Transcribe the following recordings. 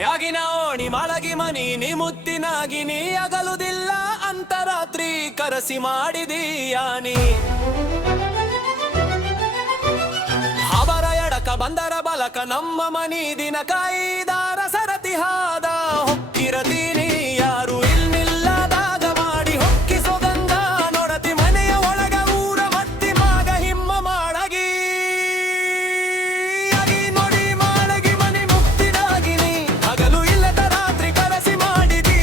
ಯಾಗಿನ ಓಣಿ ಮಾಳಗಿ ಮನಿ ನೀ ಮುತ್ತಿನಾಗಿ ನೀ ಅಗಲುದಿಲ್ಲ ಅಂತ ರಾತ್ರಿ ಕರಸಿ ಮಾಡಿದೀಯಾನಿ ಅವರ ಎಡಕ ಬಂದರ ಬಲಕ ನಮ್ಮ ಮನಿ ದಿನ ಕಾಯಿದಾರ ಸರತಿ ಹಾದ ಹೊಕ್ಕಿರತೀನಿ ಯಾರು ಇಲ್ನಿಲ್ಲದಾಗ ಮಾಡಿ ಹೊಕ್ಕಿಸೋ ಗಂಗಾ ನೋಡತಿ ಮನೆಯ ಒಳಗ ಊರ ಮತ್ತಿ ಮಾಗ ಹಿಮ್ಮ ಮಾಡಗಿ ಅಗಿ ನೋಡಿ ಮಾಡಗಿ ಮನಿ ಮುಕ್ತಿನಾಗಿನಿ ಹಗಲು ಇಲ್ಲದ ರಾತ್ರಿ ಕರಸಿ ಮಾಡಿದಿ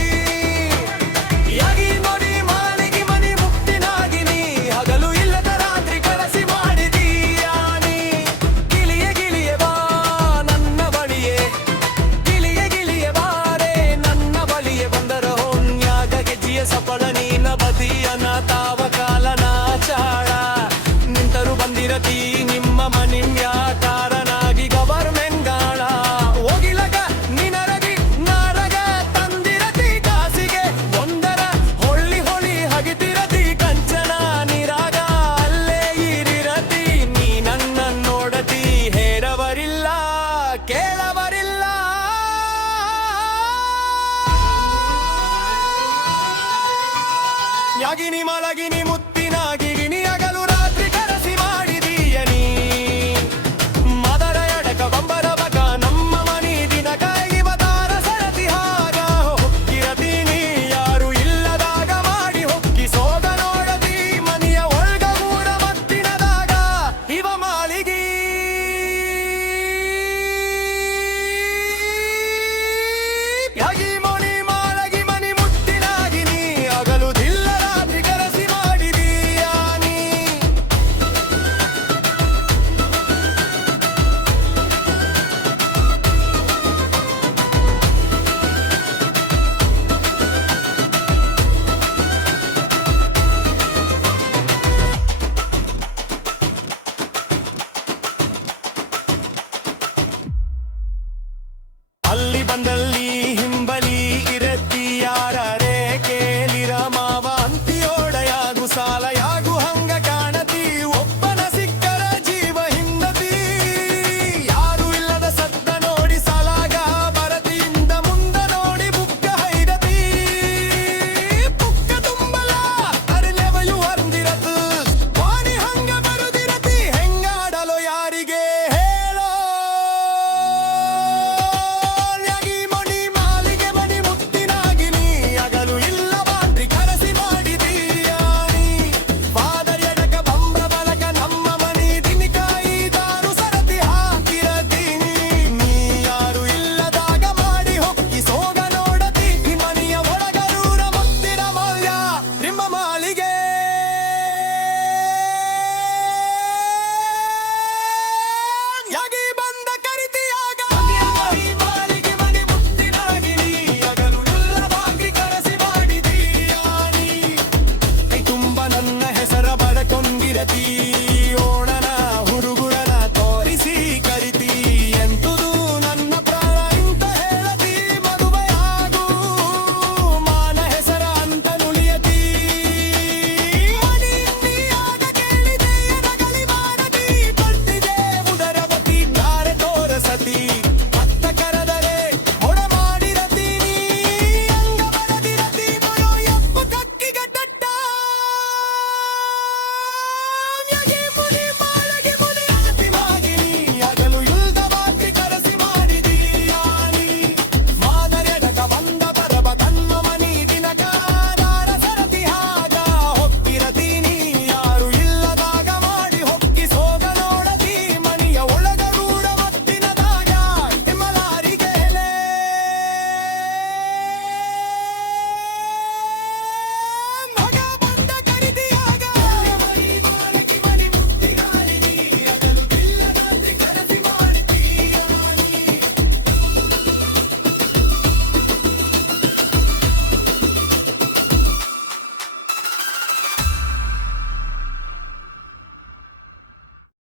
ಅಗಿ ನೋಡಿ ಮಾಳಿಗಿ ಮನಿ ಮುಕ್ತಿನಾಗಿನಿ ಹಗಲು ಇಲ್ಲದ ರಾತ್ರಿ ಕರಸಿ ಮಾಡಿದಿ ಯಾನಿ ಗಿಲಿಯ ಗಿಲಿಯ ಬಾ ನನ್ನ ಬಳಿಯೇ ಗಿಲಿಯ ಗಿಲಿಯ ಬಾರೆ ನನ್ನ ಬಳಿಯೇ ಬಂದರ ಹೊನ್ಯಾಗ ಗೆಜ್ಜಿಯ ಸಪಳ ನೀನ ಬದಿಯನ ತಾವ ಕಾಲನ ಚಾಳ ನಿಂತರು ಬಂದಿರತಿ ನಿಮ್ಮ ಮನಿಮ್ಯಾಕಾರನಾಗಿ ಗವರ್ಮೆಂಗಾಳ ಹೋಗಿಲಗ ನಿನರಗಿ ನಾರಗ ತಂದಿರತಿ ಕಾಸಿಗೆ ಒಂದರ ಹೊಳ್ಳಿ ಹೊಳಿ ಹಗಿತಿರತಿ ಕಂಚನ ನೀರಾಗ ಅಲ್ಲೇ ಇರಿರತಿ ನೀ ನನ್ನ ನೋಡತಿ ಹೇರವರಿಲ್ಲ ಕೇಳವರಿಲ್ಲ ಯಾಗಿನಿ ಮಲಗಿನಿ ಮುತ್ತಿನಾಗಿ ಗಿನಿ ಹಗಲು ರಾತ್ರಿ ಕರಸಿ ಮಾಡಿದೀಯನಿ ಮದರ ಎಡಕ ಬಂಬರ ಬಗ ನಮ್ಮ ಮನಿ ದಿನ ಕಾಯಿ ಬದಾರ ಸರತಿ ಹಾಗ ಹೊಕ್ಕಿರತೀನಿ ಯಾರು ಇಲ್ಲದಾಗ ಮಾಡಿ ಹೊಕ್ಕಿ ಸೋಗ ನೋಡತಿ ಮನಿಯ ಒಳ್ಗ ಮೂಡ ಮತ್ತಿನದಾಗ ಇವ ಮಾಳಿಗಿ ಯಾಗಿ ಮಣಿ ಮಾಳಗಿ ಮನಿ ಮುತ್ತಿನಾಗಿನಿ ಅಗಲುದಿಲ್ಲ ರಾತ್ರಿ ಕರಸಿ ಮಾಡಿದೀಯಾನಿ ಅಲ್ಲಿ ಬಂದಲ್ಲಿ ಹಿಂಬಲಿ ಇರತಿ ಯಾರೇ ಕೇಳಿರ ಮಾವ ಅಂತಿಯೋಡಯಾಗು ಸಾಲ ಯಾಗು ಹಂಗ ಕಾಣತಿ ಒಬ್ಬನ ಸಿಕ್ಕರ ಜೀವ ಹಿಂದತಿ ಯಾರು ಇಲ್ಲದ ಸದ್ದ ನೋಡಿ ಸಲಾಗ ಬರತಿಯಿಂದ ಮುಂದ ನೋಡಿ ಬುಕ್ಕ ಹೈರತಿ ಬುಕ್ಕ ತುಂಬಲ ಅರಿಲೆವಯು ಹರ್ದಿರತು ವಾಣಿ ಹಂಗ ಬರುದಿರತಿ ಹೆಂಗಾಡಲು ಯಾರಿಗೆ ಹೇಳೋ ಯಾಗಿ ಮಣಿ ಮಾಳಿಗೆ ಮನಿ ಮುತ್ತಿನಾಗಿನಿ ಅಗಲು ಇಲ್ಲ ಬಾಂಡ್ರಿ ಕರಸಿ ಮಾಡಿದೀಯಾನಿ ಪಾದ ಎಡಕ ಬಂಬ್ರ ಬಲಕ ನಮ್ಮ ಮನಿ ದಿನಿಕಾಯಿ ದಾರು ಸರತಿ ಹಾಕಿರತೀನಿ ನೀ ಯಾರು ಇಲ್ಲದಾಗ ಮಾಡಿ ಹೊಕ್ಕಿ ಸೋಗ ನೋಡತಿ ಈ ಮನಿಯ ಒಳಗರೂರ ಮುತ್ತಿನ ಮೌಲ್ಯ ನಿಮ್ಮ ಮಾಳಿಗೆ ಯಾಗಿ ಬಂದ ಕರಿತಿಯಾಗ ಮಾಳಿಗೆ ಮನಿ ಮುತ್ತಿನಾಗಿನಿ ಅಗಲು ಇಲ್ಲ ಬಾಗಿ ಕರಸಿ ಮಾಡಿದೀಯಾನಿ ಕೈ ತುಂಬ ನನ್ನ ಹೆಸರ ಬರಕೊಂದಿರತಿ